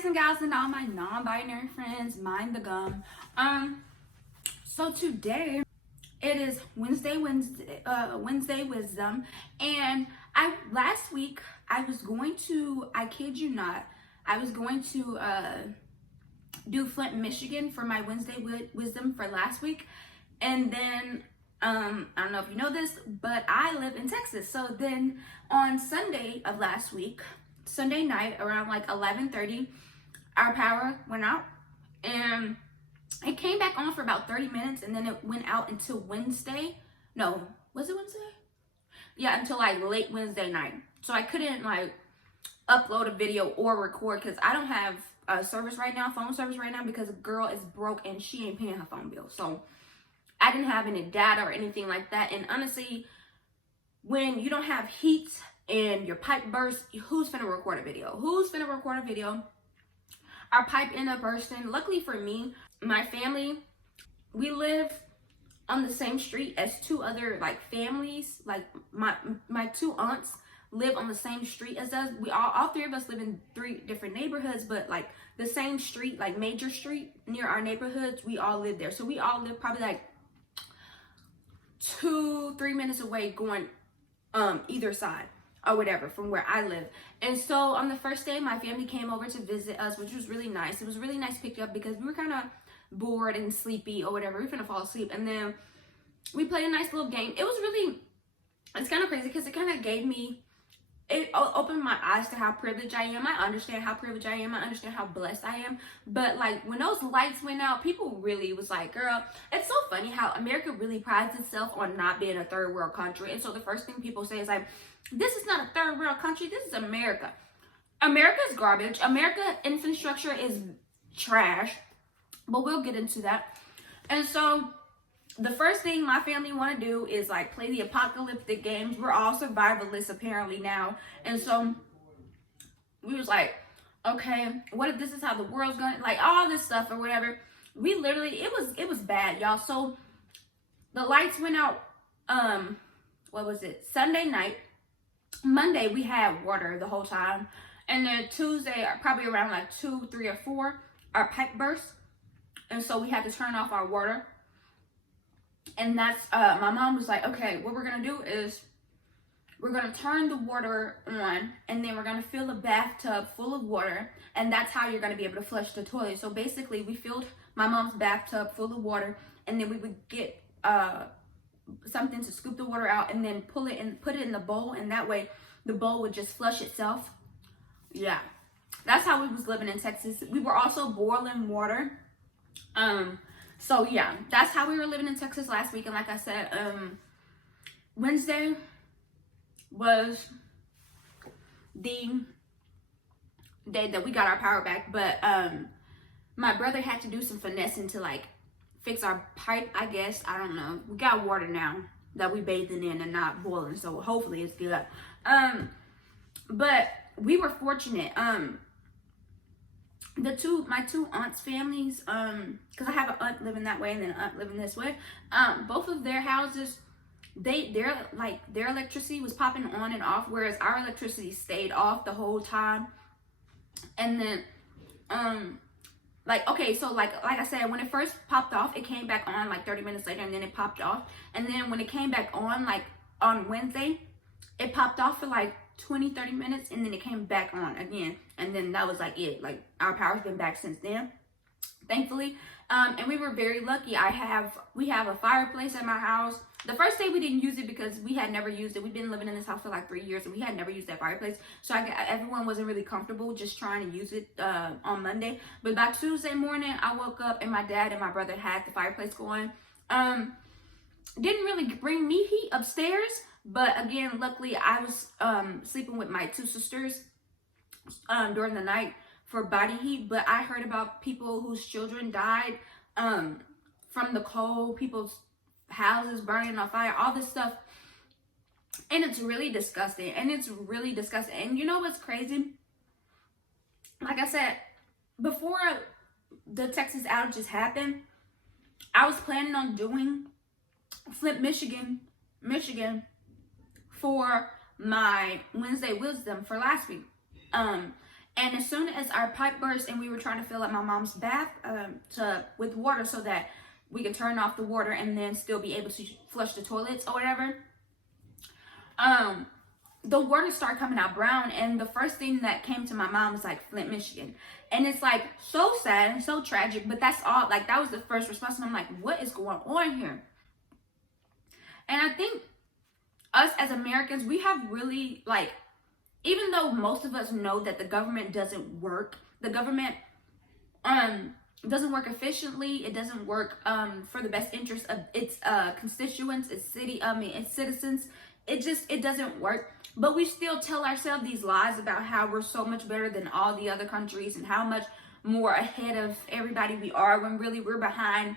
guys and gals and all my non-binary friends, mind the gum. So today it is Wednesday Wisdom, and last week I kid you not, I was going to do Flint, Michigan for my Wednesday Wisdom for last week, and then I don't know if you know this, but I live in Texas. So then on Sunday of last week, Sunday night around like 11:30, our power went out, and it came back on for about 30 minutes, and then it went out until Wednesday. No, was it Wednesday? Yeah, until like late Wednesday night. So I couldn't like upload a video or record because I don't have phone service right now, because a girl is broke and she ain't paying her phone bill. So I didn't have any data or anything like that. And honestly, when you don't have heat and your pipe bursts, who's finna record a video? Our pipe ended up bursting. Luckily for me, my family, we live on the same street as two other like families. Like my two aunts live on the same street as us. We all three of us live in three different neighborhoods, but like the same street, like major street near our neighborhoods, we all live there. So we all live probably like 2-3 minutes away going either side or whatever from where I live. And so on the first day, my family came over to visit us, which was really nice. It was really nice pick up because we were kind of bored and sleepy or whatever. We were gonna fall asleep, and then we played a nice little game. It's kind of crazy because it opened my eyes to how privileged I am. I understand how privileged I am. I understand how blessed I am. But like when those lights went out, people really was like, girl, it's so funny how America really prides itself on not being a third world country. And so the first thing people say is like, this is not a third world country. This is America. America is garbage. America infrastructure is trash. But we'll get into that. And so the first thing my family want to do is like play the apocalyptic games. We're all survivalists apparently now. And so we was like, okay, what if this is how the world's going to, like all this stuff or whatever. We literally, it was bad, y'all. So the lights went out, Sunday night. Monday we had water the whole time. And then Tuesday, probably around like 2, 3, or 4, our pipe burst. And so we had to turn off our water. And that's, my mom was like, okay, what we're going to do is we're going to turn the water on, and then we're going to fill a bathtub full of water. And that's how you're going to be able to flush the toilet. So basically we filled my mom's bathtub full of water, and then we would get something to scoop the water out and then put it in the bowl. And that way the bowl would just flush itself. Yeah, that's how we was living in Texas. We were also boiling water. So yeah, that's how we were living in Texas last week. And like I said, Wednesday was the day that we got our power back. But my brother had to do some finessing to like fix our pipe, I guess. I don't know. We got water now that we bathing in and not boiling, so hopefully it's good. But we were fortunate. My two aunts' families, because I have an aunt living that way and then an aunt living this way, both of their houses, their electricity was popping on and off, whereas our electricity stayed off the whole time. And then like I said, when it first popped off, it came back on like 30 minutes later, and then it popped off. And then when it came back on, like on Wednesday, it popped off for like 20-30 minutes, and then it came back on again, and then that was like it. Like our power's been back since then, thankfully. And we were very lucky. We have a fireplace at my house. The first day we didn't use it because we had never used it. We've been living in this house for like 3 years, and we had never used that fireplace, so everyone wasn't really comfortable just trying to use it on Monday. But by Tuesday morning, I woke up and my dad and my brother had the fireplace going. Didn't really bring me heat upstairs, but again, luckily I was sleeping with my two sisters during the night for body heat. But I heard about people whose children died from the cold, people's houses burning on fire, all this stuff, and it's really disgusting. And you know what's crazy? Like I said, before the Texas outages happened, I was planning on doing Flint, Michigan for my Wednesday Wisdom for last week. And as soon as our pipe burst and we were trying to fill up my mom's bath with water so that we could turn off the water and then still be able to flush the toilets or whatever, the water started coming out brown. And the first thing that came to my mind was like Flint, Michigan. And it's like so sad and so tragic, but that's all, like that was the first response. And I'm like, what is going on here? And I think us as Americans, we have really, like, even though most of us know that the government doesn't work, the government doesn't work efficiently, it doesn't work for the best interest of its constituents, its citizens. It doesn't work. But we still tell ourselves these lies about how we're so much better than all the other countries and how much more ahead of everybody we are, when really we're behind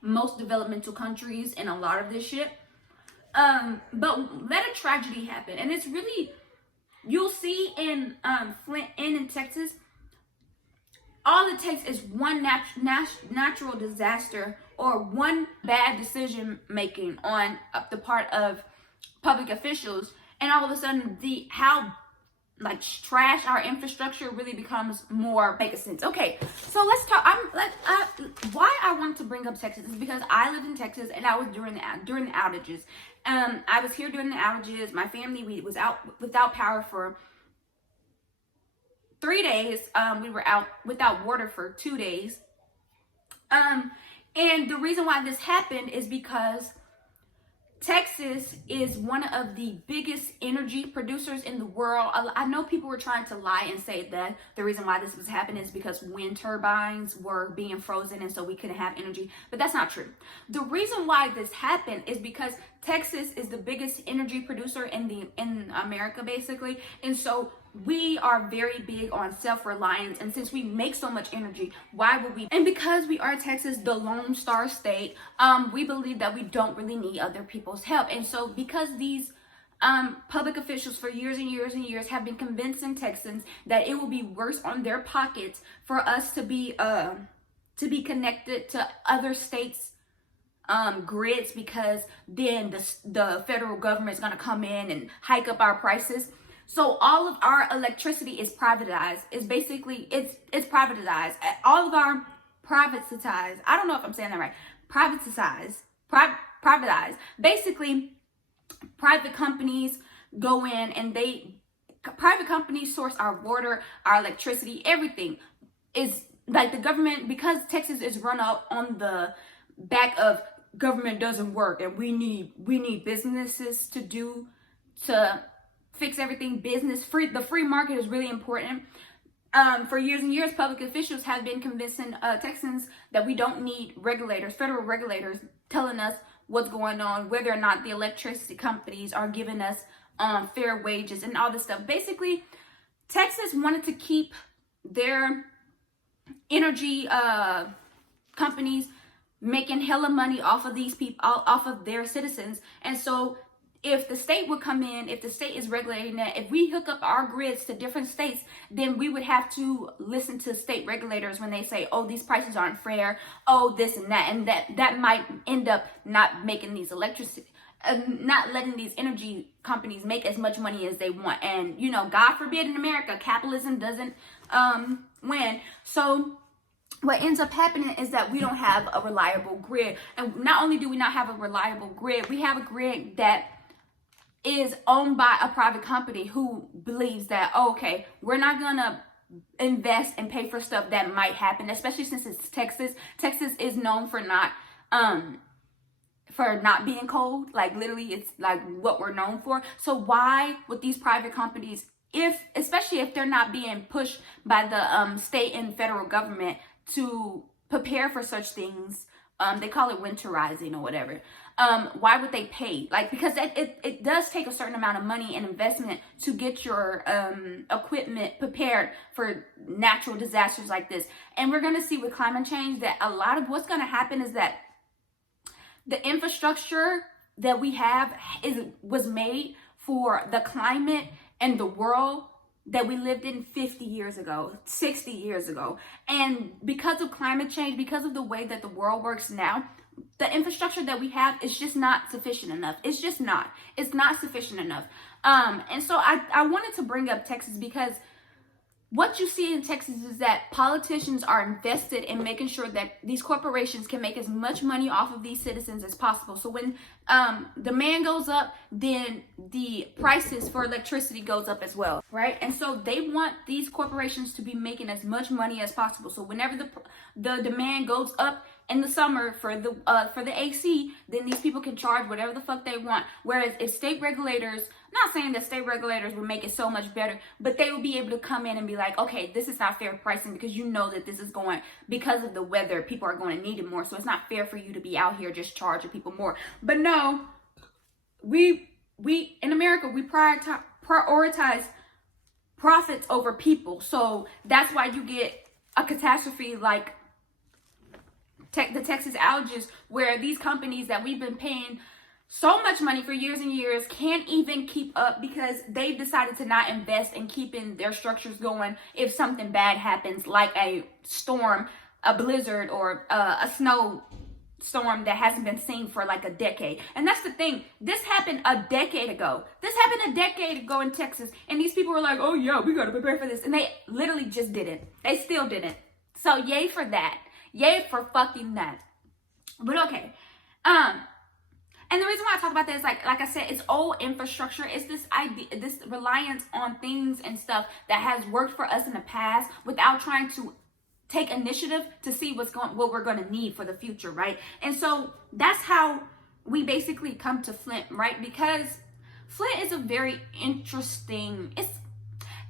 most developmental countries in a lot of this shit. But let a tragedy happen. And it's really, you'll see in Flint and in Texas, all it takes is one natural disaster or one bad decision making on the part of public officials, and all of a sudden how trash our infrastructure really becomes more make sense. Okay, so let's talk. Why I wanted to bring up Texas is because I lived in Texas and I was during the outages. I was here during the outages. My family was out without power for 3 days. We were out without water for 2 days. And the reason why this happened is because Texas is one of the biggest energy producers in the world. I know people were trying to lie and say that the reason why this was happening is because wind turbines were being frozen and so we couldn't have energy, but that's not true. The reason why this happened is because Texas is the biggest energy producer in America, basically, and so we are very big on self-reliance. And since we make so much energy, why would we? And because we are Texas, the Lone Star State, we believe that we don't really need other people's help. And so because these public officials for years and years and years have been convincing Texans that it will be worse on their pockets for us to be connected to other states' grids, because then the federal government is going to come in and hike up our prices. So all of our electricity is privatized. It's basically, it's privatized. All of our privatized. I don't know if I'm saying that right. Privatized. Basically, private companies go in and private companies source our water, our electricity, everything. Is like the government, because Texas is run out on the back of government doesn't work and we need businesses to fix everything. The free market is really important. For years and years, public officials have been convincing Texans that we don't need federal regulators telling us what's going on, whether or not the electricity companies are giving us fair wages and all this stuff. Basically, Texas wanted to keep their energy companies making hella money off of these people, off of their citizens. And so if the state would come in, if the state is regulating that, if we hook up our grids to different states, then we would have to listen to state regulators when they say, oh, these prices aren't fair, oh, this and that. And that might end up not making these not letting these energy companies make as much money as they want. And, God forbid, in America, capitalism doesn't win. So what ends up happening is that we don't have a reliable grid. And not only do we not have a reliable grid, we have a grid that is owned by a private company who believes that, okay, we're not gonna invest and pay for stuff that might happen, especially since it's Texas. Texas is known for not being cold. Like, literally, it's like what we're known for. So why would these private companies, especially if they're not being pushed by the state and federal government to prepare for such things, they call it winterizing or whatever, why would they pay? Like, because it does take a certain amount of money and investment to get your equipment prepared for natural disasters like this. And we're going to see with climate change that a lot of what's going to happen is that the infrastructure that we have was made for the climate and the world that we lived in 50 years ago, 60 years ago. And because of climate change, because of the way that the world works now, the infrastructure that we have is just not sufficient enough. It's not sufficient enough. And so I wanted to bring up Texas because what you see in Texas is that politicians are invested in making sure that these corporations can make as much money off of these citizens as possible. So when demand goes up, then the prices for electricity goes up as well, right? And so they want these corporations to be making as much money as possible. So whenever the demand goes up in the summer for the AC, then these people can charge whatever the fuck they want. Whereas if state regulators, not saying that state regulators would make it so much better, but they will be able to come in and be like, okay, this is not fair pricing because you know that this is going, because of the weather, people are going to need it more. So it's not fair for you to be out here just charging people more. But no, we in America, we prioritize profits over people. So that's why you get a catastrophe like the Texas outages, where these companies that we've been paying so much money for years and years can't even keep up because they've decided to not invest in keeping their structures going if something bad happens, like a storm, a blizzard, or a snow storm that hasn't been seen for like a decade. And that's the thing, this happened a decade ago. This happened a decade ago in Texas, and these people were like, oh yeah, we gotta prepare for this, and they literally just didn't. They still didn't. So yay for that. Yay for fucking that. But okay. And the reason why I talk about that is like I said, it's old infrastructure. It's this idea, this reliance on things and stuff that has worked for us in the past without trying to take initiative to see what we're going to need for the future, right? And so that's how we basically come to Flint, right? Because Flint is a very interesting,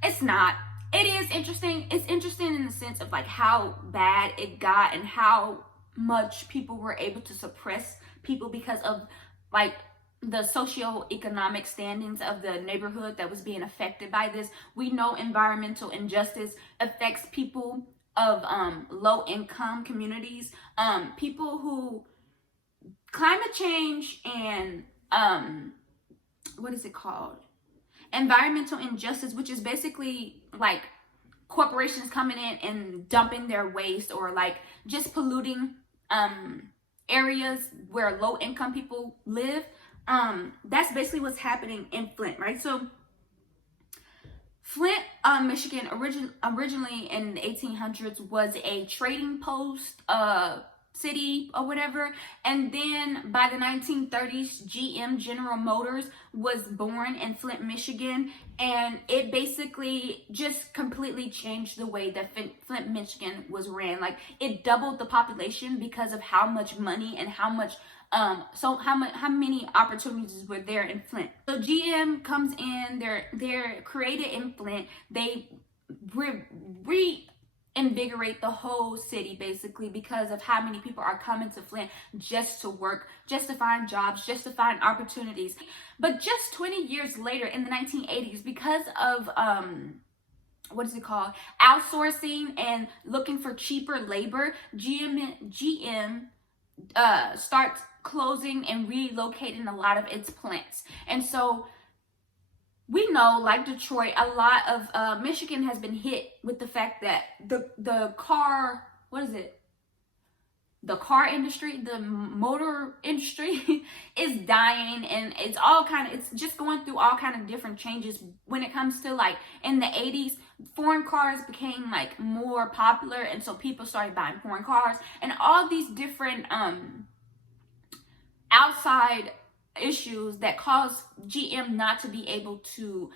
it's not. It is interesting. It's interesting in the sense of like how bad it got and how much people were able to suppress people because of like the socioeconomic standings of the neighborhood that was being affected by this. We know environmental injustice affects people of low income communities, people who climate change and what is it called? Environmental injustice, which is basically like corporations coming in and dumping their waste or like just polluting areas where low income people live. That's basically what's happening in Flint, right? So Flint, Michigan, originally in the 1800s was a trading post city or whatever, and then by the 1930s, GM, General Motors, was born in Flint, Michigan, and it basically just completely changed the way that Flint, Michigan was ran. Like, it doubled the population because of how much money and how much how many opportunities were there in Flint. So GM comes in, they're created in Flint. They reinvigorate the whole city basically because of how many people are coming to Flint just to work, just to find jobs, just to find opportunities. But just 20 years later in the 1980s, because of what is it called? Outsourcing and looking for cheaper labor, GM starts closing and relocating a lot of its plants. And so we know, like Detroit, a lot of Michigan has been hit with the fact that the car, the car industry, the motor industry is dying, and it's just going through all kind of different changes when it comes to, like, in the 80s, foreign cars became like more popular, and so people started buying foreign cars, and all these different outside issues that caused GM not to be able to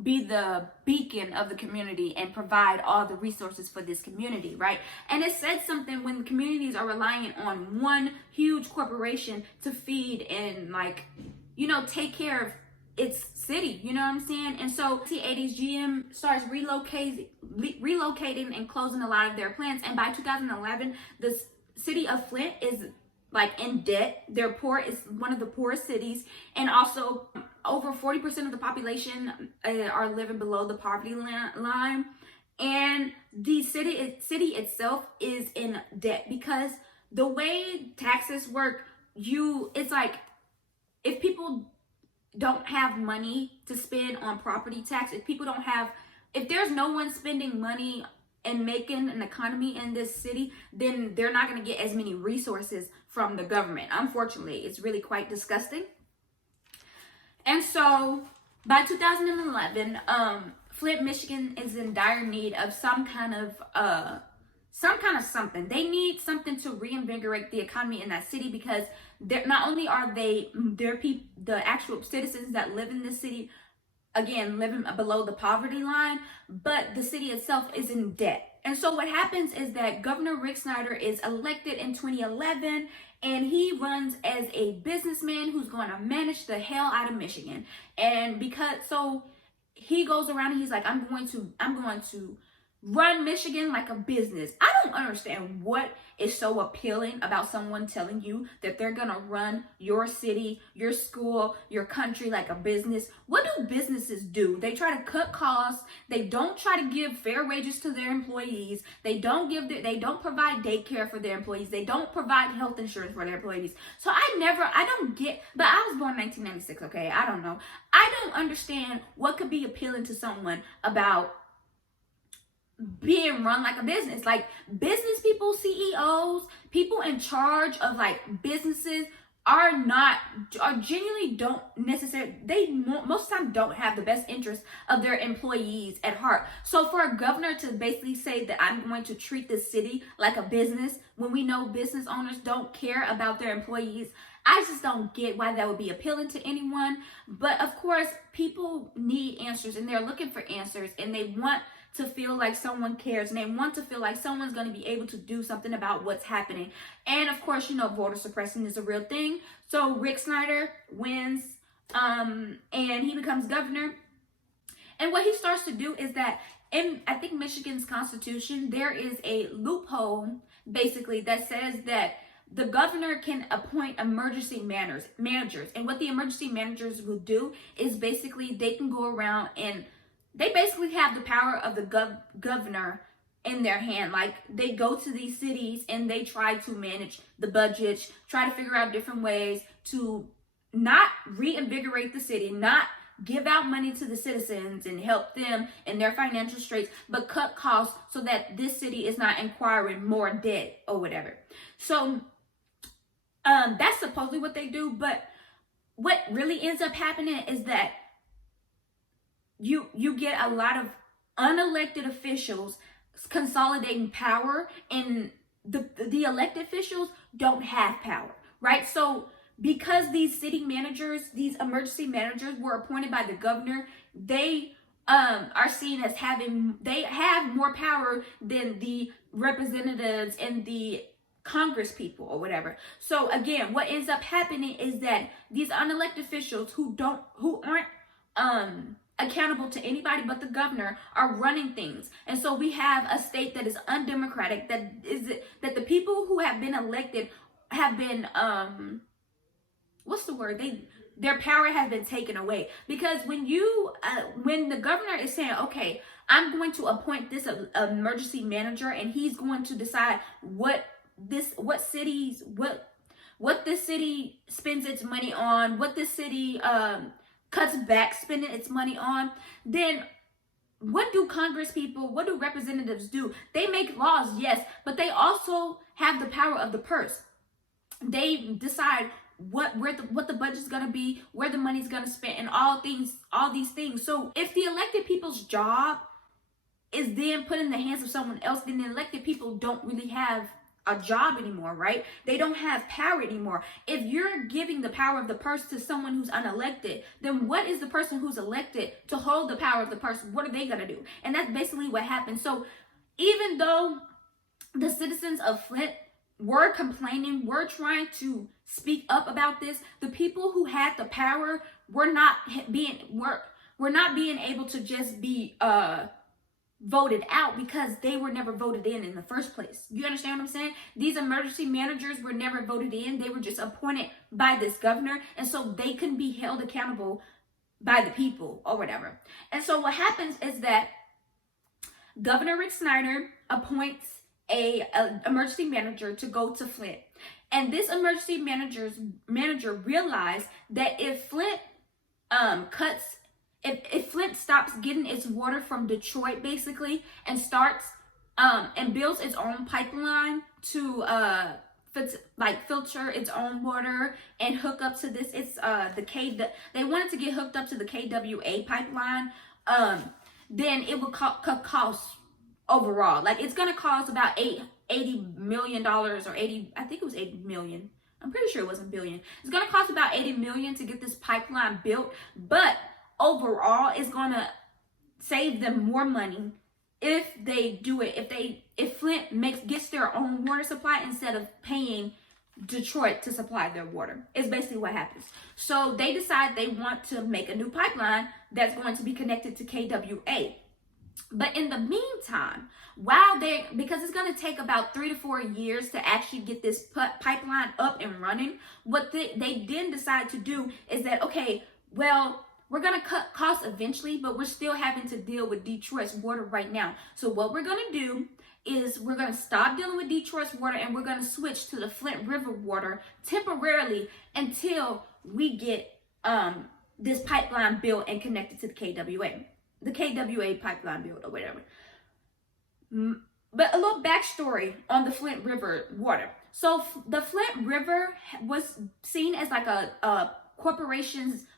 be the beacon of the community and provide all the resources for this community, right? And it said something when communities are relying on one huge corporation to feed and, like, you know, take care of its city, you know what I'm saying? And so in the 80s, GM starts relocating and closing a lot of their plants, and by 2011, the city of Flint is like in debt. They're poor. It's one of the poorest cities, and also over 40% of the population are living below the poverty line. And the city itself is in debt because the way taxes work, it's like if people don't have money to spend on property tax, if there's no one spending money and making an economy in this city, then they're not going to get as many resources from the government. Unfortunately, it's really quite disgusting. And so by 2011, Flint, Michigan is in dire need of some kind of something. They need something to reinvigorate the economy in that city, because not only are the actual citizens that live in this city, again, living below the poverty line, but the city itself is in debt. And so what happens is that Governor Rick Snyder is elected in 2011, and he runs as a businessman who's going to manage the hell out of Michigan. And he goes around and he's like, I'm going to run Michigan like a business. I don't understand what is so appealing about someone telling you that they're gonna run your city, your school, your country like a business. What do businesses do? They try to cut costs. They don't try to give fair wages to their employees. They don't provide daycare for their employees. They don't provide health insurance for their employees. So I don't get, but I was born in 1996, okay? I don't know. I don't understand what could be appealing to someone about being run like a business. Like, business people, CEOs, people in charge of like businesses are genuinely don't necessarily, most of the time don't have the best interest of their employees at heart. So for a governor to basically say that I'm going to treat this city like a business, when we know business owners don't care about their employees, I just don't get why that would be appealing to anyone. But of course, people need answers, and they're looking for answers, and they want to feel like someone cares, and they want to feel like someone's going to be able to do something about what's happening. And of course, voter suppression is a real thing. So Rick Snyder wins, and he becomes governor. And what he starts to do is that in, I think, Michigan's constitution, there is a loophole basically that says that the governor can appoint emergency managers. And what the emergency managers will do is basically they can go around and they basically have the power of the governor in their hand. Like, they go to these cities and they try to manage the budgets, try to figure out different ways to not reinvigorate the city, not give out money to the citizens and help them in their financial straits, but cut costs so that this city is not acquiring more debt or whatever. So that's supposedly what they do. But what really ends up happening is that you get a lot of unelected officials consolidating power, and the elected officials don't have power, right? So because these city managers, these emergency managers were appointed by the governor, they are seen as they have more power than the representatives and the Congress people or whatever. So again, what ends up happening is that these unelected officials who aren't accountable to anybody but the governor are running things. And so we have a state that is undemocratic, that the people who have been elected have been their power has been taken away. Because when the governor is saying, okay, I'm going to appoint this emergency manager, and he's going to decide what this city spends its money on, what this city cuts back spending its money on, then what do Congress people, what do representatives do? They make laws, yes, but they also have the power of the purse. They decide what the budget's gonna be, where the money's gonna spend, and all these things. So if the elected people's job is then put in the hands of someone else, then the elected people don't really have a job anymore, right? They don't have power anymore. If you're giving the power of the purse to someone who's unelected, then what is the person who's elected to hold the power of the purse? What are they gonna do? And that's basically what happened. So even though the citizens of Flint were complaining, were trying to speak up about this, the people who had the power were not being able to just be voted out, because they were never voted in the first place. You understand what I'm saying? These emergency managers were never voted in. They were just appointed by this governor, and so they couldn't be held accountable by the people or whatever. And so what happens is that Governor Rick Snyder appoints a emergency manager to go to Flint. And this emergency manager realized that if Flint if Flint stops getting its water from Detroit, basically, and starts and builds its own pipeline to filter its own water and hook up to this, they wanted to get hooked up to the KWA pipeline. then it would cost overall. Like, it's gonna cost about $80 million or 80, I think it was 80 million. I'm pretty sure it wasn't billion. It's gonna cost about 80 million to get this pipeline built, but overall it's gonna save them more money if they do it. If Flint gets their own water supply instead of paying Detroit to supply their water. It's basically what happens. So they decide they want to make a new pipeline that's going to be connected to KWA. But in the meantime, because it's going to take about 3 to 4 years to actually get this pipeline up and running, what they then decide to do is that, okay, well, we're going to cut costs eventually, but we're still having to deal with Detroit's water right now. So what we're going to do is we're going to stop dealing with Detroit's water and we're going to switch to the Flint River water temporarily until we get this pipeline built and connected to the KWA pipeline built or whatever. But a little backstory on the Flint River water. So the Flint River was seen as like a corporations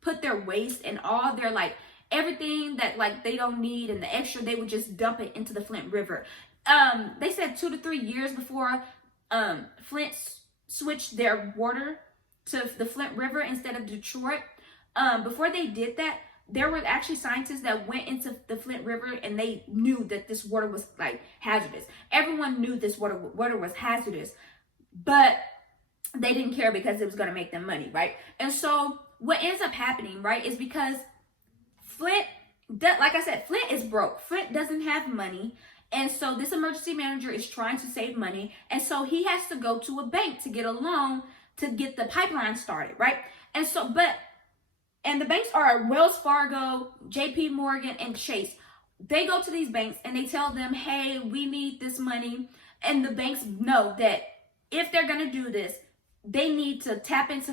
put their waste and all their like everything that like they don't need and the extra, they would just dump it into the Flint River. They said 2 to 3 years before Flint switched their water to the Flint River instead of Detroit. Before they did that, there were actually scientists that went into the Flint River and they knew that this water was like hazardous. Everyone knew this water was hazardous, but they didn't care because it was going to make them money, right? And so what ends up happening, right, is because Flint, like I said, Flint is broke. Flint doesn't have money. And so this emergency manager is trying to save money. And so he has to go to a bank to get a loan to get the pipeline started, right? And so, and the banks are Wells Fargo, JP Morgan, and Chase. They go to these banks and they tell them, hey, we need this money. And the banks know that if they're going to do this, they need to tap into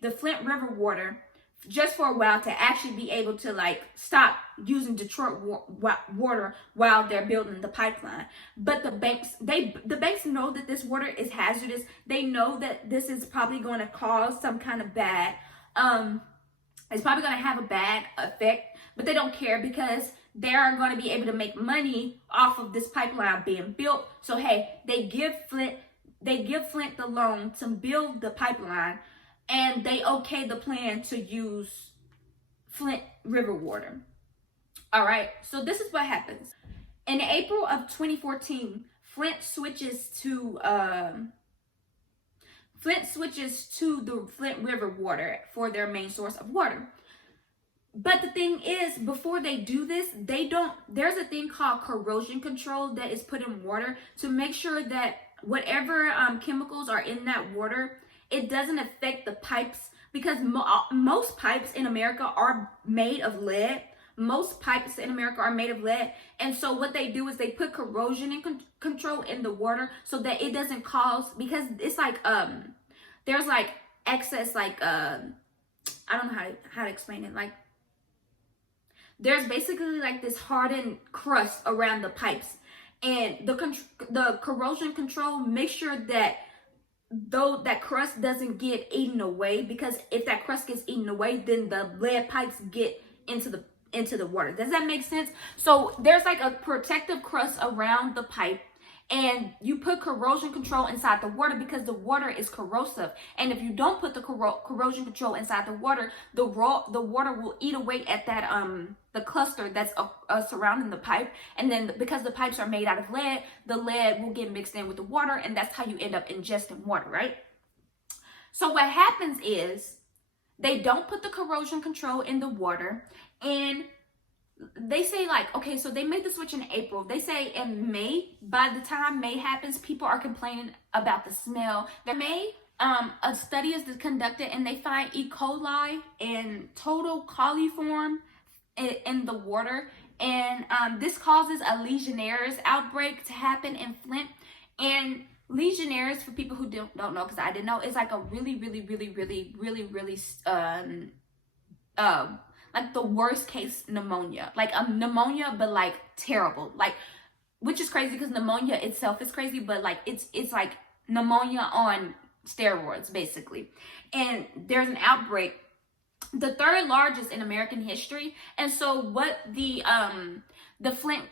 the Flint River water just for a while to actually be able to like stop using Detroit water while they're building the pipeline. But the banks know that this water is hazardous. They know that this is probably going to cause some kind of bad, it's probably going to have a bad effect, but they don't care because they are going to be able to make money off of this pipeline being built. So hey, they give Flint the loan to build the pipeline, and they okay the plan to use Flint River water. All right, so this is what happens. In April of 2014, Flint switches to the Flint River water for their main source of water. But the thing is, before they do this, there's a thing called corrosion control that is put in water to make sure that whatever chemicals are in that water, it doesn't affect the pipes, because most pipes in America are made of lead. And so what they do is they put corrosion control in the water so that it doesn't cause, because it's like there's like excess like I don't know how to explain it, like there's basically like this hardened crust around the pipes, and the corrosion control makes sure that though that crust doesn't get eaten away, because if that crust gets eaten away, then the lead pipes get into the water. Does that make sense? So there's like a protective crust around the pipe, and you put corrosion control inside the water because the water is corrosive. And if you don't put the corrosion control inside the water will eat away at that the cluster that's surrounding the pipe. And then because the pipes are made out of lead, the lead will get mixed in with the water, and that's how you end up ingesting water, right? So what happens is they don't put the corrosion control in the water, and they say like, okay, so they made the switch in April. They say in May, by the time May happens, people are complaining about the smell. In May, a study is conducted and they find E. coli and total coliform in the water. And this causes a Legionnaires outbreak to happen in Flint. And Legionnaires, for people who don't know, because I didn't know, is like a really like the worst case pneumonia, like a pneumonia, but like terrible, like, which is crazy because pneumonia itself is crazy, but like it's like pneumonia on steroids basically. And there's an outbreak the third largest in American history. And so what the Flint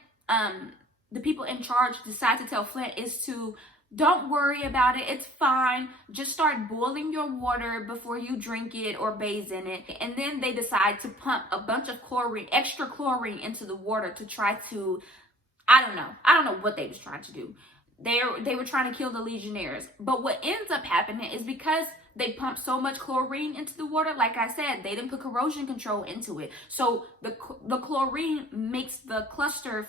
the people in charge decide to tell Flint is to don't worry about it. It's fine. Just start boiling your water before you drink it or bathe in it. And then they decide to pump a bunch of chlorine, extra chlorine into the water to try to, I don't know what they was trying to do. They were trying to kill the Legionnaires. But what ends up happening is because they pumped so much chlorine into the water, like I said, they didn't put corrosion control into it. So the chlorine makes the cluster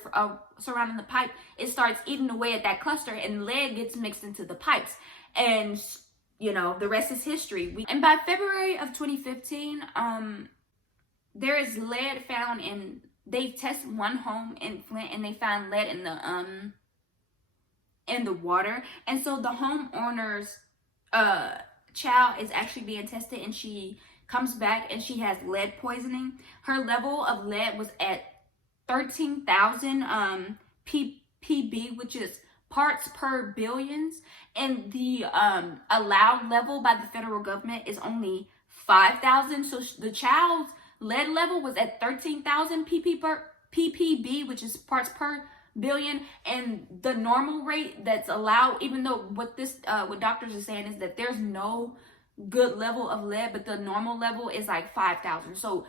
surrounding the pipe. It starts eating away at that cluster, and lead gets mixed into the pipes. And, you know, the rest is history. And by February of 2015, there is lead found in, they tested one home in Flint, and they found lead in the water. And so the homeowner's child is actually being tested, and she comes back and she has lead poisoning. Her level of lead was at 13,000 ppb, which is parts per billions, and the allowed level by the federal government is only 5,000. So the child's lead level was at 13,000 ppb, which is parts per billion, and the normal rate that's allowed, even though what doctors are saying is that there's no good level of lead, but the normal level is like 5,000. So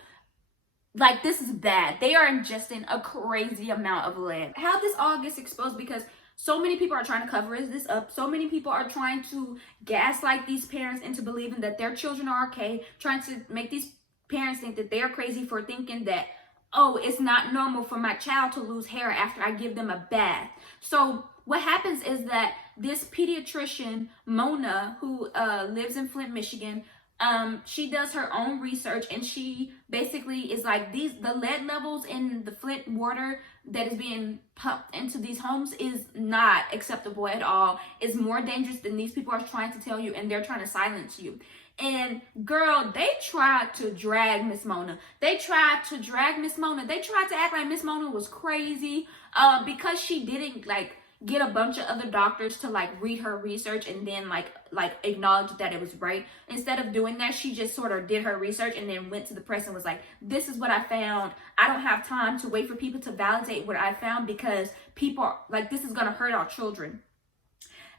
like, this is bad. They are ingesting a crazy amount of lead. How this all gets exposed, because so many people are trying to cover this up. So many people are trying to gaslight these parents into believing that their children are okay, trying to make these parents think that they're crazy for thinking that, oh, it's not normal for my child to lose hair after I give them a bath. So what happens is that this pediatrician, Mona, who lives in Flint, Michigan, she does her own research, and she basically is like, the lead levels in the Flint water that is being pumped into these homes is not acceptable at all. It's more dangerous than these people are trying to tell you, and they're trying to silence you. And girl, they tried to drag Miss Mona. They tried to act like Miss Mona was crazy, because she didn't like get a bunch of other doctors to like read her research and then like acknowledge that it was right. Instead of doing that, she just sort of did her research and then went to the press and was like, this is what I found. I don't have time to wait for people to validate what I found, because people like, this is gonna hurt our children.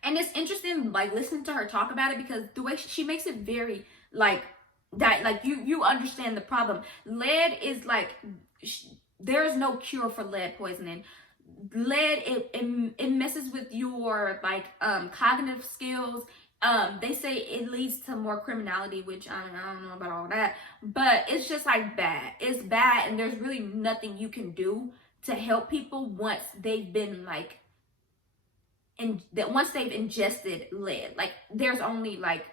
And it's interesting, like, listening to her talk about it, because the way she makes it very, like, that, like, you understand the problem. Lead is, like, there is no cure for lead poisoning. Lead, it messes with your, like, cognitive skills. They say it leads to more criminality, which I don't know about all that. But it's just, like, bad. It's bad, and there's really nothing you can do to help people once they've been, like, and that once they've ingested lead. Like, there's only like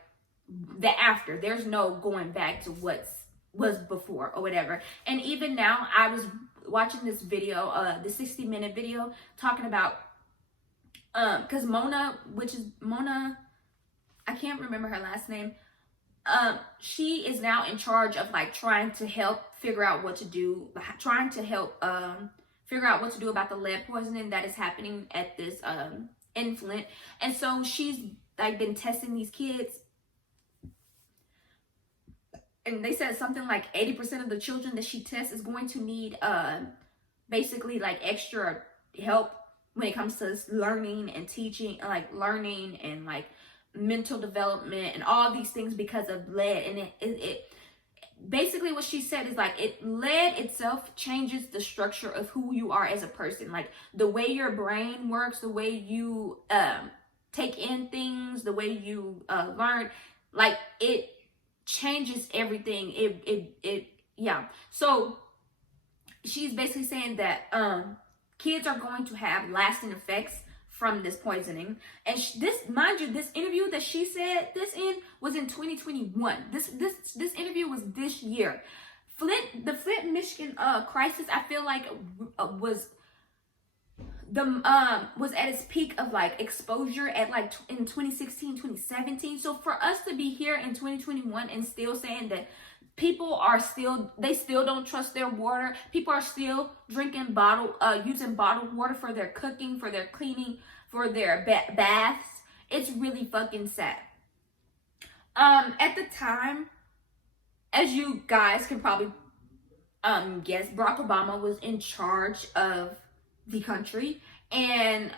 the after. There's no going back to what was before or whatever. And even now, I was watching this video, the 60-minute video, talking about because Mona, I can't remember her last name. She is now in charge of like trying to help figure out what to do, figure out what to do about the lead poisoning that is happening at this in Flint. And so she's like been testing these kids, and they said something like 80% of the children that she tests is going to need basically like extra help when it comes to learning and teaching, like learning and like mental development and all these things because of lead. And it basically what she said is like, lead itself changes the structure of who you are as a person. Like the way your brain works, the way you take in things, the way you learn, like it changes everything. Yeah. So she's basically saying that kids are going to have lasting effects from this poisoning. And mind you, this interview that she said this in was in 2021. This interview was this year. The Flint, Michigan crisis, I feel like was at its peak of like exposure at like in 2016, 2017. So for us to be here in 2021 and still saying that people are still don't trust their water. People are still drinking using bottled water for their cooking, for their cleaning, for their baths. It's really fucking sad. At the time, as you guys can probably guess, Barack Obama was in charge of the country, and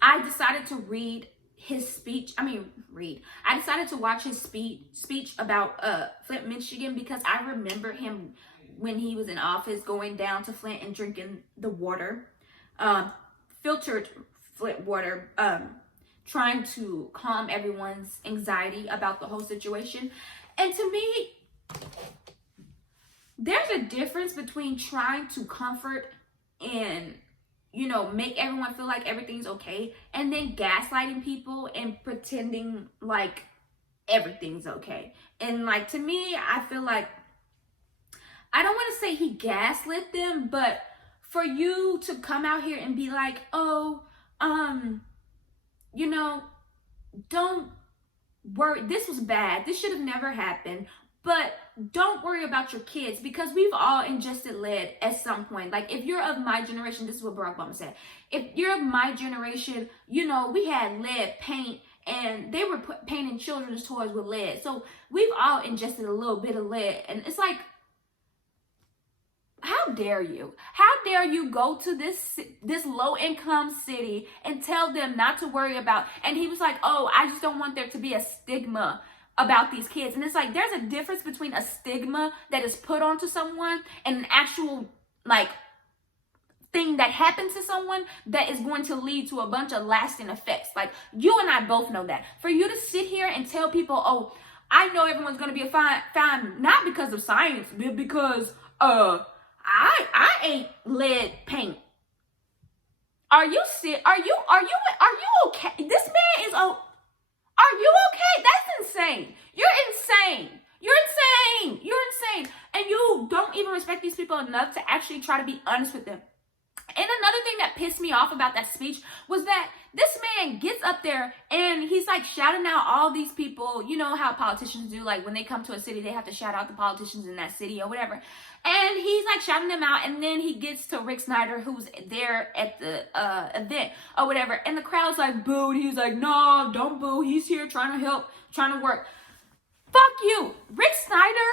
I decided to read his speech. I decided to watch his speech about Flint, Michigan, because I remember him when he was in office going down to Flint and drinking the water, filtered Flint water, trying to calm everyone's anxiety about the whole situation. And to me, there's a difference between trying to comfort and, you know, make everyone feel like everything's okay, and then gaslighting people and pretending like everything's okay. And like, to me, I feel like, I don't want to say he gaslit them, but for you to come out here and be like, oh, you know, don't worry, this was bad, this should have never happened, but don't worry about your kids, because we've all ingested lead at some point. Like, if you're of my generation, this is what Barack Obama said, if you're of my generation, you know, we had lead paint, and they were painting children's toys with lead. So we've all ingested a little bit of lead, and it's like, how dare you? How dare you go to this low-income city and tell them not to worry about? And he was like, oh, I just don't want there to be a stigma about these kids. And it's like, there's a difference between a stigma that is put onto someone and an actual, like, thing that happens to someone that is going to lead to a bunch of lasting effects. Like, you and I both know that. For you to sit here and tell people, oh, I know everyone's going to be fine, not because of science, but because, I ain't lead paint. Are you okay? This man is, oh, are you okay? That's insane. You're insane. And you don't even respect these people enough to actually try to be honest with them. And another thing that pissed me off about that speech was that this man gets up there and he's like shouting out all these people. You know how politicians do, like when they come to a city, they have to shout out the politicians in that city or whatever. And he's like shouting them out, and then he gets to Rick Snyder, who's there at the event or whatever, and the crowd's like, boo, and he's like, no, don't boo, he's here trying to help, trying to work. Fuck you. Rick Snyder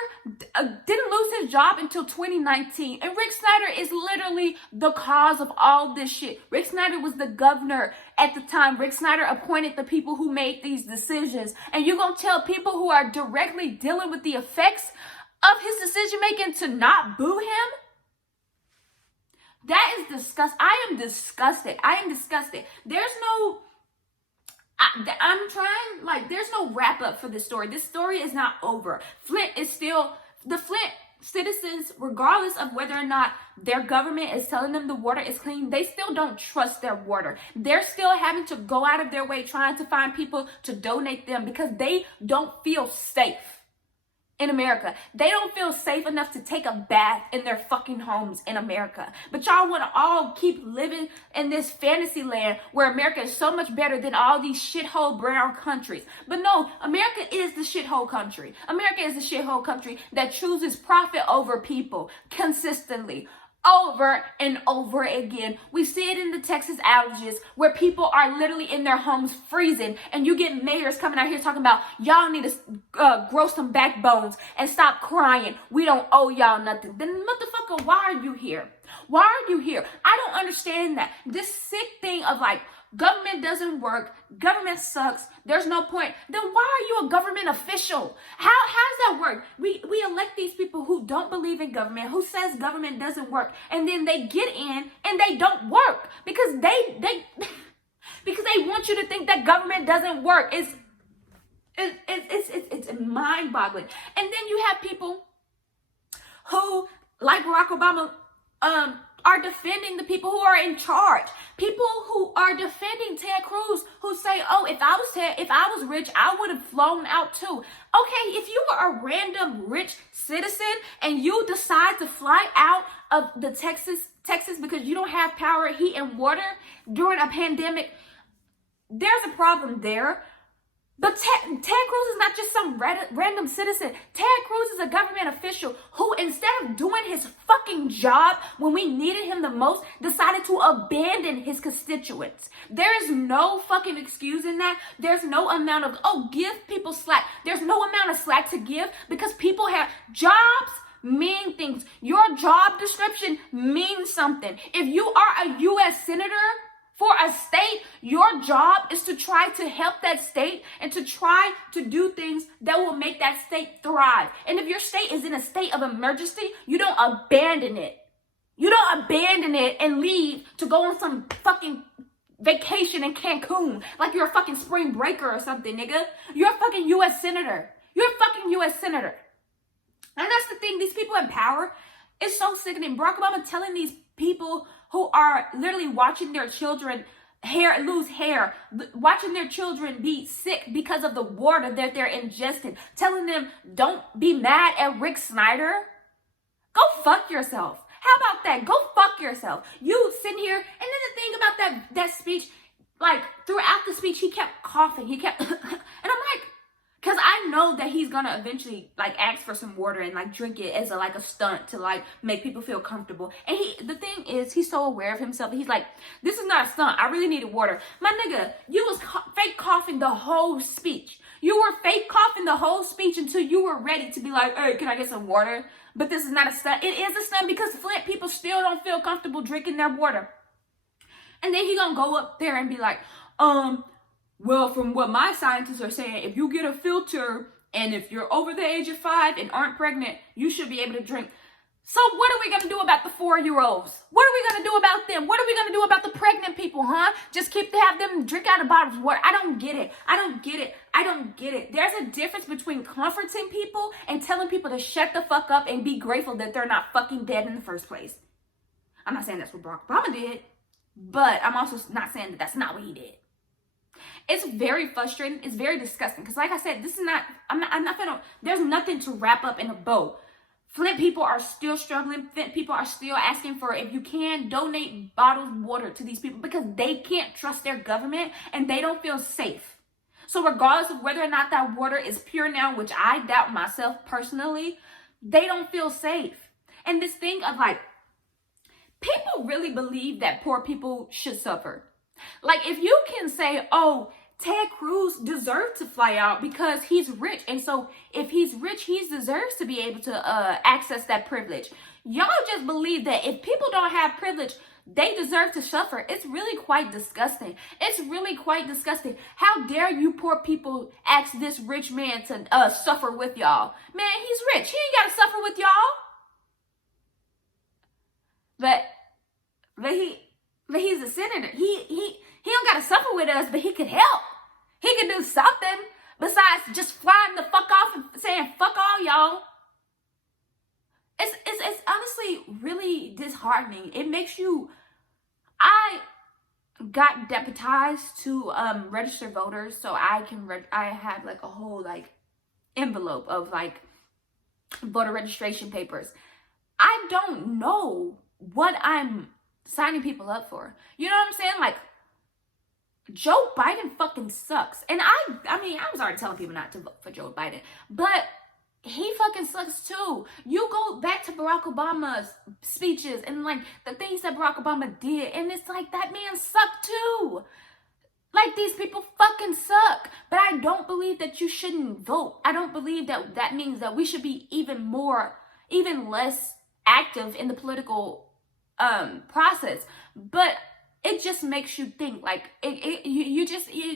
didn't lose his job until 2019. And Rick Snyder is literally the cause of all this shit. Rick Snyder was the governor at the time. Rick Snyder appointed the people who made these decisions. And you're going to tell people who are directly dealing with the effects of his decision making to not boo him? That is disgusting. I am disgusted. There's no... I'm trying, like, there's no wrap up for this story. This story is not over. Flint is still, the Flint citizens, regardless of whether or not their government is telling them the water is clean, they still don't trust their water. They're still having to go out of their way trying to find people to donate them because they don't feel safe in America. They don't feel safe enough to take a bath in their fucking homes in America. But y'all want to all keep living in this fantasy land where America is so much better than all these shithole brown countries. But no, America is the shithole country. America is the shithole country that chooses profit over people consistently, over and over again. We see it in the Texas outages where people are literally in their homes freezing, and you get mayors coming out here talking about y'all need to grow some backbones and stop crying. We don't owe y'all nothing. Then motherfucker, why are you here? I don't understand that. This sick thing of like, government doesn't work, government sucks, there's no point. Then why are you a government official? How does that work? We elect these people who don't believe in government, who says government doesn't work, and then they get in and they don't work because they because they want you to think that government doesn't work. It's mind-boggling. And then you have people who, like Barack Obama, are defending the people who are in charge. People who are defending Ted Cruz, who say, oh, if I was rich, I would have flown out too. Okay, if you were a random rich citizen and you decide to fly out of the Texas because you don't have power, heat, and water during a pandemic, there's a problem there. But Ted Cruz is not just some random citizen. Ted Cruz is a government official who, instead of doing his fucking job when we needed him the most, decided to abandon his constituents. There is no fucking excuse in that. There's no amount of, give people slack. There's no amount of slack to give because people have jobs. Mean things. Your job description means something. If you are a U.S. senator for a state, your job is to try to help that state and to try to do things that will make that state thrive. And if your state is in a state of emergency, you don't abandon it. You don't abandon it and leave to go on some fucking vacation in Cancun like you're a fucking spring breaker or something, nigga. You're a fucking U.S. senator. You're a fucking U.S. senator. And that's the thing, these people in power, it's so sickening. Barack Obama telling these people who are literally watching their children lose hair, watching their children be sick because of the water that they're ingesting, telling them, don't be mad at Rick Snyder. Go fuck yourself. How about that? Go fuck yourself. You sit here, and then the thing about that speech, like throughout the speech, he kept coughing. He kept, and I'm like, because I know that he's gonna eventually like ask for some water and like drink it as a stunt to like make people feel comfortable. And the thing is, he's so aware of himself. He's like, this is not a stunt. I really needed water. My nigga, you was fake coughing the whole speech. You were fake coughing the whole speech until you were ready to be like, hey, can I get some water? But this is not a stunt. It is a stunt because Flint people still don't feel comfortable drinking their water. And then he gonna go up there and be like, well, from what my scientists are saying, if you get a filter and if you're over the age of 5 and aren't pregnant, you should be able to drink. So what are we going to do about the 4-year-olds? What are we going to do about them? What are we going to do about the pregnant people, huh? Just have them drink out of bottles of water. I don't get it. I don't get it. I don't get it. There's a difference between comforting people and telling people to shut the fuck up and be grateful that they're not fucking dead in the first place. I'm not saying that's what Barack Obama did, but I'm also not saying that that's not what he did. It's very frustrating. It's very disgusting. Because like I said, this is not, I'm not gonna, there's nothing to wrap up in a bow. Flint people are still struggling. Flint people are still asking for, if you can, donate bottled water to these people because they can't trust their government and they don't feel safe. So regardless of whether or not that water is pure now, which I doubt myself personally, they don't feel safe. And this thing of like, people really believe that poor people should suffer. Like, if you can say, oh, Ted Cruz deserves to fly out because he's rich. And so if he's rich, he deserves to be able to access that privilege. Y'all just believe that if people don't have privilege, they deserve to suffer. It's really quite disgusting. It's really quite disgusting. How dare you poor people ask this rich man to suffer with y'all? Man, he's rich. He ain't got to suffer with y'all. But he's a senator. He don't gotta suffer with us, but he could help. He could do something besides just flying the fuck off and saying fuck all y'all. It's honestly really disheartening. It makes you. I got deputized to register voters, so I can. I have like a whole like envelope of like voter registration papers. I don't know what I'm signing people up for. You know what I'm saying? Like, Joe Biden fucking sucks. And I mean, I was already telling people not to vote for Joe Biden, but he fucking sucks too. You go back to Barack Obama's speeches and like the things that Barack Obama did, and it's like, that man sucked too. Like, these people fucking suck. But I don't believe that you shouldn't vote. I don't believe that that means that we should be even less active in the political process. But it just makes you think, like, it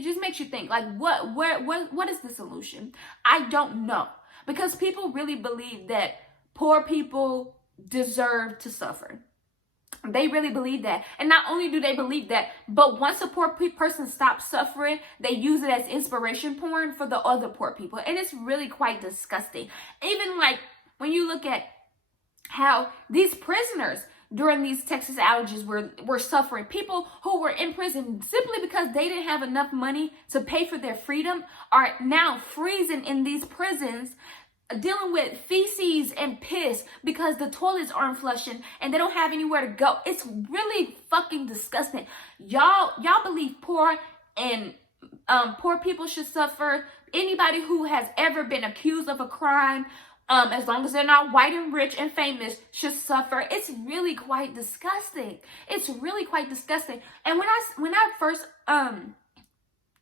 just makes you think, like, what is the solution? I don't know, because people really believe that poor people deserve to suffer. They really believe that. And not only do they believe that, but once a poor person stops suffering, they use it as inspiration porn for the other poor people. And it's really quite disgusting. Even like when you look at how these prisoners during these Texas outages were suffering. People who were in prison simply because they didn't have enough money to pay for their freedom are now freezing in these prisons, dealing with feces and piss because the toilets aren't flushing and they don't have anywhere to go. It's really fucking disgusting. Y'all believe poor and Poor people should suffer. Anybody who has ever been accused of a crime, as long as they're not white and rich and famous, should suffer. It's really quite disgusting. It's really quite disgusting. And when I first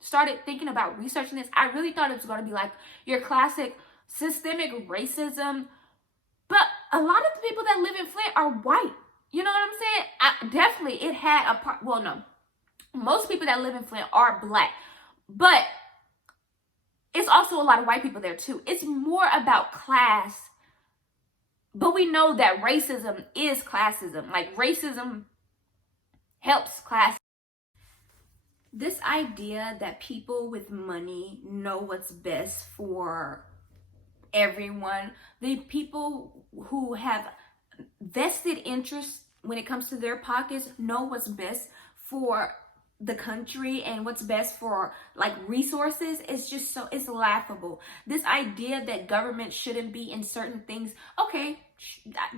started thinking about researching this, I really thought it was going to be like your classic systemic racism. But a lot of the people that live in Flint are white. You know what I'm saying? Definitely, it had a part. Well, no. Most people that live in Flint are black. But it's also a lot of white people there too. It's more about class. But we know that racism is classism. Like, racism helps class. This idea that people with money know what's best for everyone, the people who have vested interest when it comes to their pockets know what's best for the country and what's best for like resources, is just so, it's laughable. This idea that government shouldn't be in certain things, okay,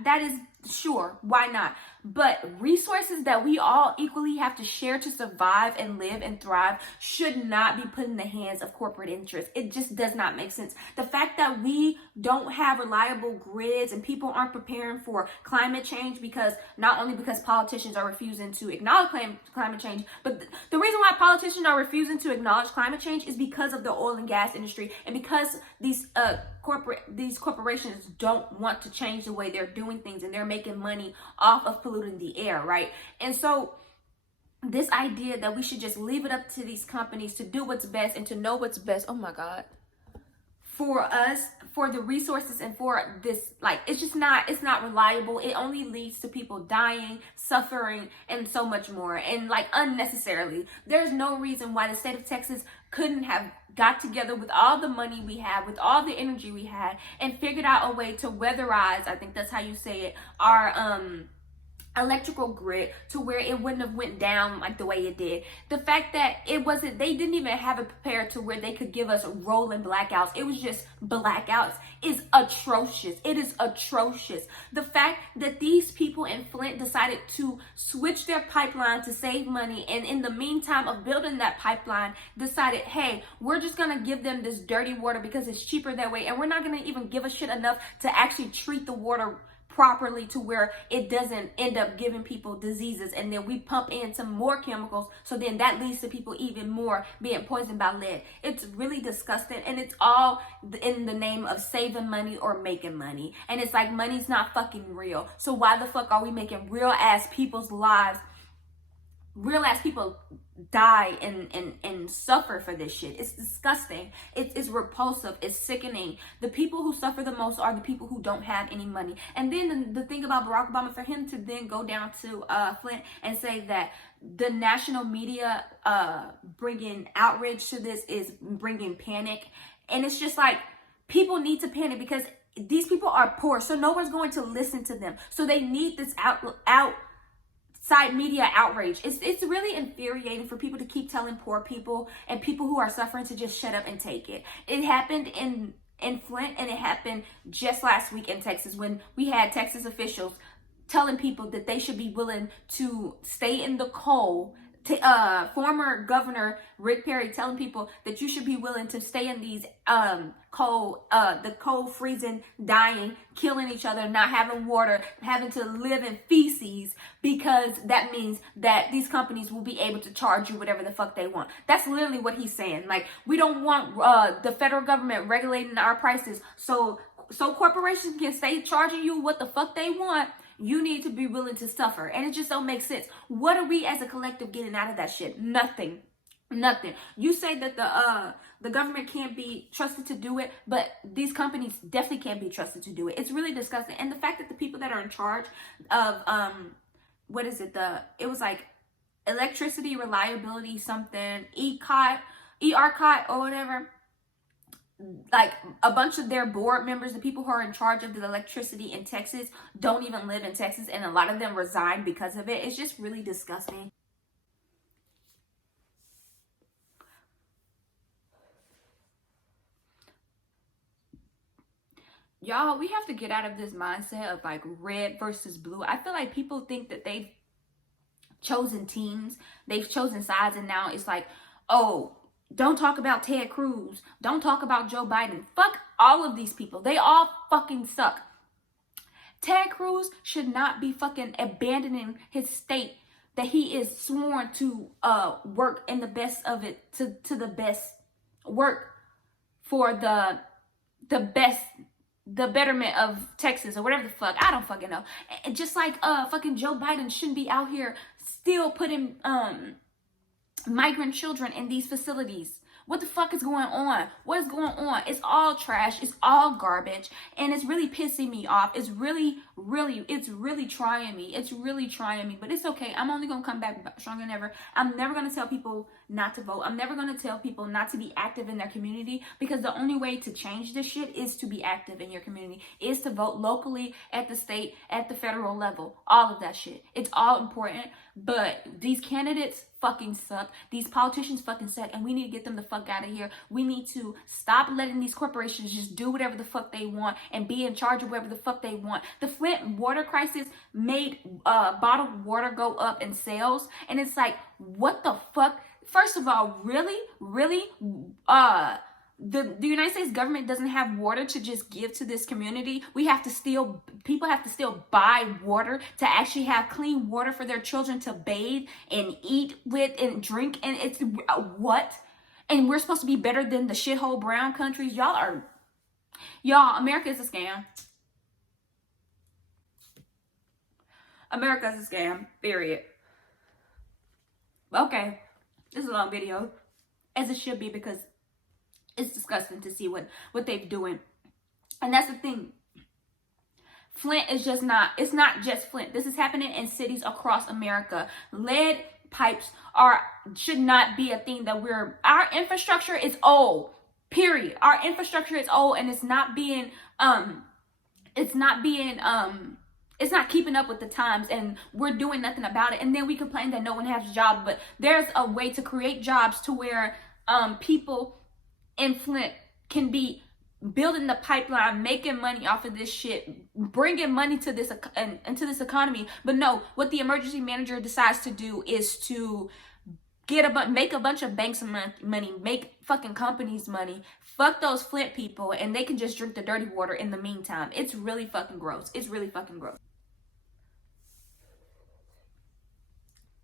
that is sure, why not? But resources that we all equally have to share to survive and live and thrive should not be put in the hands of corporate interests. It just does not make sense. The fact that we don't have reliable grids and people aren't preparing for climate change, because not only because politicians are refusing to acknowledge climate change, but the reason why politicians are refusing to acknowledge climate change is because of the oil and gas industry, and because these corporations don't want to change the way they're doing things, and they're making money off of polluting the air, right? And so this idea that we should just leave it up to these companies to do what's best and to know what's best, oh my God, for us, for the resources and for this, like, it's not reliable. It only leads to people dying, suffering, and so much more, and like unnecessarily. There's no reason why the state of Texas couldn't have got together with all the money we have, with all the energy we had, and figured out a way to weatherize, I think that's how you say it, our electrical grid to where it wouldn't have went down like the way it did. The fact that they didn't even have it prepared to where they could give us rolling blackouts. It was just blackouts is atrocious. It is atrocious. The fact that these people in Flint decided to switch their pipeline to save money, and in the meantime of building that pipeline decided, hey, we're just gonna give them this dirty water because it's cheaper that way, and we're not gonna even give a shit enough to actually treat the water properly to where it doesn't end up giving people diseases, and then we pump in some more chemicals, so then that leads to people even more being poisoned by lead. It's really disgusting, and it's all in the name of saving money or making money. And it's like, money's not fucking real, so why the fuck are we making real ass people's lives, real ass people die and suffer for this shit? It's disgusting. It's repulsive. It's sickening. The people who suffer the most are the people who don't have any money. And then the thing about Barack Obama, for him to then go down to Flint and say that the national media bringing outrage to this is bringing panic, and it's just like, people need to panic because these people are poor, so no one's going to listen to them, so they need this outside media outrage. It's really infuriating for people to keep telling poor people and people who are suffering to just shut up and take it. It happened in Flint, and it happened just last week in Texas when we had Texas officials telling people that they should be willing to stay in the coal. Former Governor Rick Perry telling people that you should be willing to stay in these the cold freezing, dying, killing each other, not having water, having to live in feces, because that means that these companies will be able to charge you whatever the fuck they want. That's literally what he's saying. Like, we don't want the federal government regulating our prices so corporations can stay charging you what the fuck they want. You need to be willing to suffer. And it just don't make sense. What are we as a collective getting out of that shit? Nothing. You say that the government can't be trusted to do it, but these companies definitely can't be trusted to do it. It's really disgusting. And the fact that the people that are in charge of it was like electricity reliability something, ERCOT or whatever, like a bunch of their board members, the people who are in charge of the electricity in Texas, don't even live in Texas, and a lot of them resigned because of it. It's just really disgusting. Y'all, we have to get out of this mindset of like red versus blue. I feel like people think that they've chosen teams, they've chosen sides, and now it's like, oh, Don't talk about Ted Cruz. Don't talk about Joe Biden. Fuck all of these people. They all fucking suck. Ted Cruz should not be fucking abandoning his state that he is sworn to work in the best of it, to the best work for the betterment of Texas or whatever the fuck. I don't fucking know. And just like fucking Joe Biden shouldn't be out here still putting migrant children in these facilities. What the fuck is going on? What is going on? It's all trash. It's all garbage. And it's really pissing me off. It's really trying me. It's really trying me. But it's okay. I'm only going to come back stronger than ever. I'm never going to tell people not to vote. I'm never going to tell people not to be active in their community, because the only way to change this shit is to be active in your community, is to vote locally, at the state, at the federal level. All of that shit. It's all important. But these candidates fucking suck. These politicians fucking suck, and we need to get them the fuck out of here. We need to stop letting these corporations just do whatever the fuck they want and be in charge of whatever the fuck they want. The Flint water crisis made bottled water go up in sales, and it's like, what the fuck? First of all, really? The United States government doesn't have water to just give to this community. People have to still buy water to actually have clean water for their children to bathe and eat with and drink. And it's what? And we're supposed to be better than the shithole brown countries. Y'all, America is a scam. America is a scam, period. Okay, this is a long video, as it should be, because it's disgusting to see what they're doing. And that's the thing. Flint is just not, it's not just Flint. This is happening in cities across America. Lead pipes should not be a thing that our infrastructure is old, period. Our infrastructure is old, and it's not keeping up with the times, and we're doing nothing about it. And then we complain that no one has a job, but there's a way to create jobs to where people in Flint can be building the pipeline, making money off of this shit, bringing money to this into this economy. But no, what the emergency manager decides to do is to make a bunch of banks money, make fucking companies money, fuck those Flint people, and they can just drink the dirty water in the meantime. It's really fucking gross. It's really fucking gross.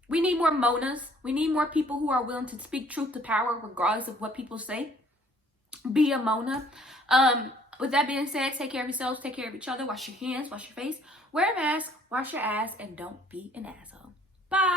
We need more Monas. We need more people who are willing to speak truth to power regardless of what people say. Be a Mona. With that being said, take care of yourselves, take care of each other, wash your hands, wash your face, wear a mask, wash your ass, and don't be an asshole. Bye.